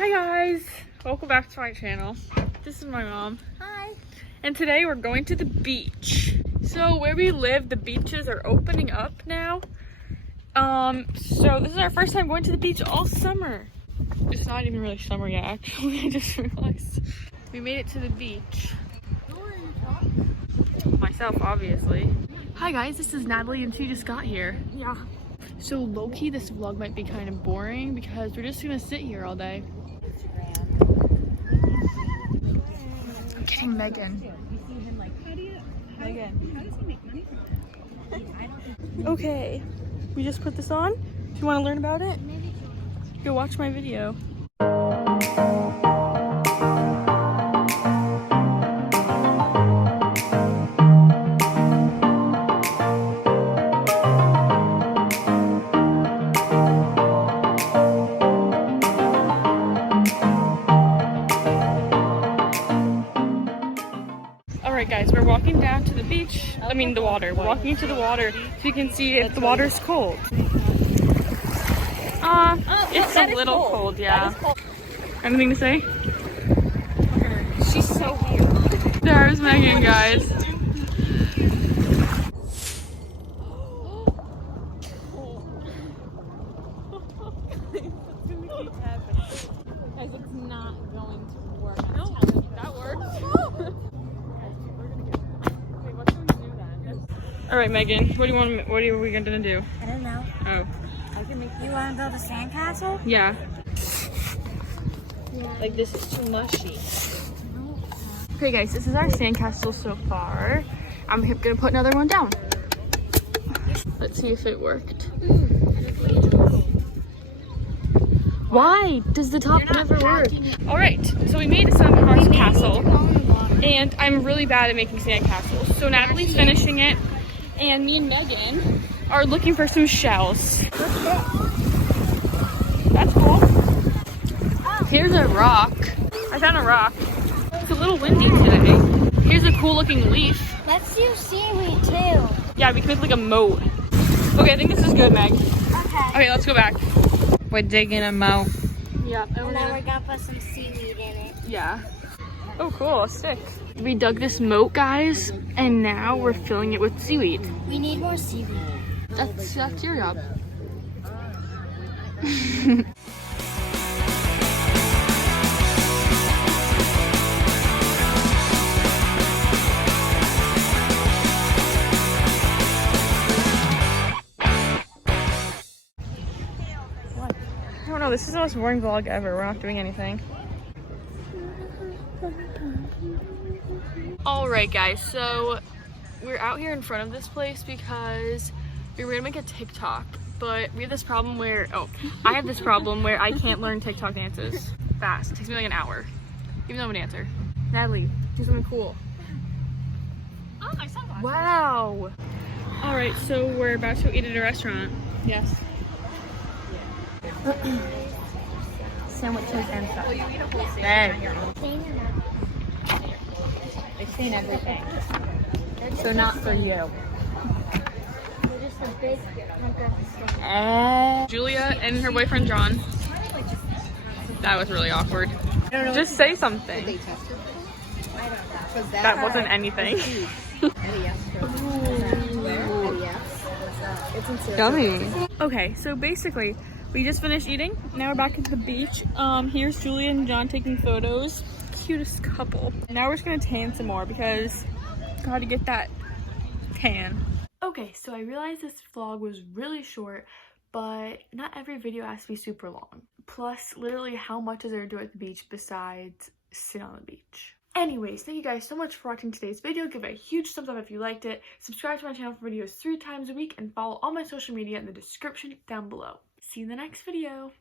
Hi guys, welcome back to my channel. This is my mom. Hi. And today we're going to the beach. So where we live, the beaches are opening up now. So this is our first time going to the beach all summer. It's not even really summer yet, actually. I just realized. We made it to the beach. Who are you talking to? Myself, obviously. Hi guys, this is Natalie and she just got here. Yeah. So low-key, this vlog might be kind of boring because we're just gonna sit here all day. I'm getting Megan. Okay, we just put this on. Do you want to learn about it? Go watch my video. Alright guys, we're walking down to the beach. I mean the water. We're walking into the water so you can see if the water's cold. It's a little cold, yeah. Anything to say? She's so weird. There's Megan, guys. Guys, it's not going to work. No, that works. All right, Megan. What do you want? What are we gonna do? I don't know. Oh, I can make. You want to build a sandcastle? yeah. Like this is too mushy. Okay, guys. This is our sandcastle so far. I'm gonna put another one down. Let's see if it worked. Why does the top never work? All right. So we made a sandcastle, and I'm really bad at making sandcastles. So Natalie's finishing it. And me and Megan are looking for some shells. That's cool. Here's a rock. I found a rock. It's a little windy today. Here's a cool looking leaf. Let's do seaweed too. Yeah, we can make like a moat. Okay, I think this is good, Meg. Okay, let's go back. We're digging a moat. Yeah. And then we're gonna put some seaweed in it. Yeah. Oh, cool. Stick. We dug this moat, guys, and now we're filling it with seaweed. We need more seaweed. That's your job. I don't know. This is the most boring vlog ever. We're not doing anything. Alright guys, so we're out here in front of this place because we were gonna make a TikTok, but we have this problem where, I have this problem where I can't learn TikTok dances fast. It takes me like an hour, even though I'm a dancer. Natalie, do something cool. Oh, my sunglasses. Wow! Alright, so we're about to eat at a restaurant. Yes. Sandwiches and stuff. Well, you eat a whole sandwich on your own. They've seen everything. So not for you. Julia and her boyfriend John. That was really awkward. Just say something. That wasn't anything. Yummy. Okay, so basically, we just finished eating. Now we're back at the beach. Here's Julia and John taking photos. Cutest couple. Now we're just gonna tan some more because gotta get that tan. Okay, so I realized this vlog was really short, but not every video has to be super long. Plus, literally how much is there to do at the beach besides sit on the beach? Anyways, thank you guys so much for watching today's video. Give it a huge thumbs up if you liked it. Subscribe to my channel for videos 3 times a week and follow all my social media in the description down below. See you in the next video.